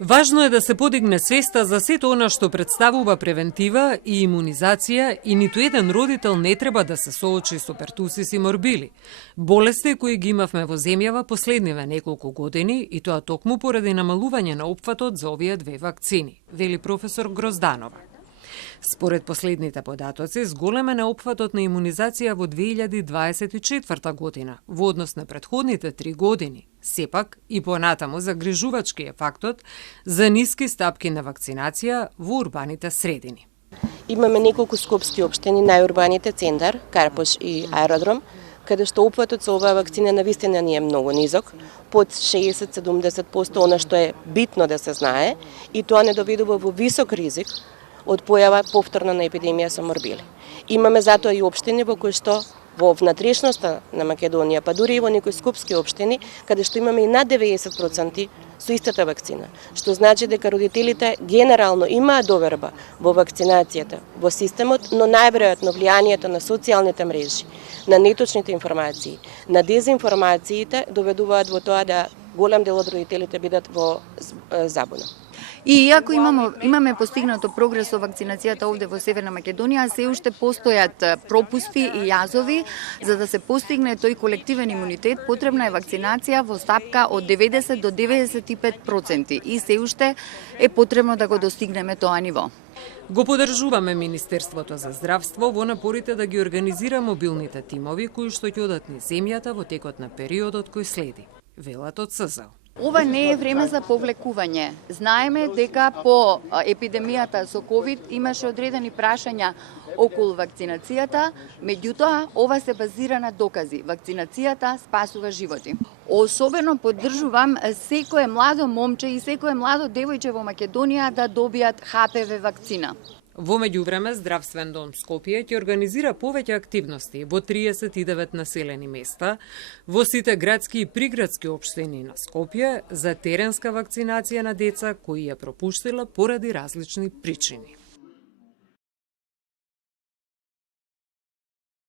Важно е да се подигне свеста за сето она што представува превентива и имунизација и ниту еден родител не треба да се соочи со пертусис и морбили. Болести кои ги имавме во земјава последниве неколку години и тоа токму поради намалување на опфатот за овие две вакцини, вели професор Грозданова. Според последните податоци, зголемен е опфатот на имунизација во 2024 година во однос на претходните 3 години. Сепак и понатаму загрижувачки е фактот за ниски стапки на вакцинација во урбаните средини. Имаме неколку скопски општини, најурбаните Цендар, Карпош и Аеродром, каде што опфатот со оваа вакцина навистина не е многу низок, под 60-70%, она што е битно да се знае, и тоа не доведува во висок ризик од појава повторна на епидемија со морбили. Имаме затоа и општини во кои што во внатрешноста на Македонија, па дури и во некои скопски општини, каде што имаме и над 90% со истата вакцина, што значи дека родителите генерално имаат доверба во вакцинацијата, во системот, но најверојатно влијанието на социјалните мрежи, на неточните информации, на дезинформациите доведуваат во тоа да голем дел од родителите бидат во забуна. И иако имаме постигнато прогрес со вакцинацијата овде во Северна Македонија, се уште постојат пропусти и јазови. За да се постигне тој колективен имунитет, потребна е вакцинација во стапка од 90 до 95% и се уште е потребно да го достигнеме тоа ниво. Го поддржуваме Министерството за здравство во напорите да ги организира мобилните тимови кои што ќе одат низ земјата во текот на периодот кој следи, велат од СЗО. Ова не е време за повлекување. Знаеме дека по епидемијата со ковид имаше одредени прашања околу вакцинацијата, меѓутоа ова се базира на докази. Вакцинацијата спасува животи. Особено поддржувам секое младо момче и секое младо девојче во Македонија да добијат ХПВ вакцина. Во меѓувреме, Здравствен дом Скопје ќе организира повеќе активности во 39 населени места, во сите градски и приградски општини на Скопје за теренска вакцинација на деца кои ја пропуштила поради различни причини.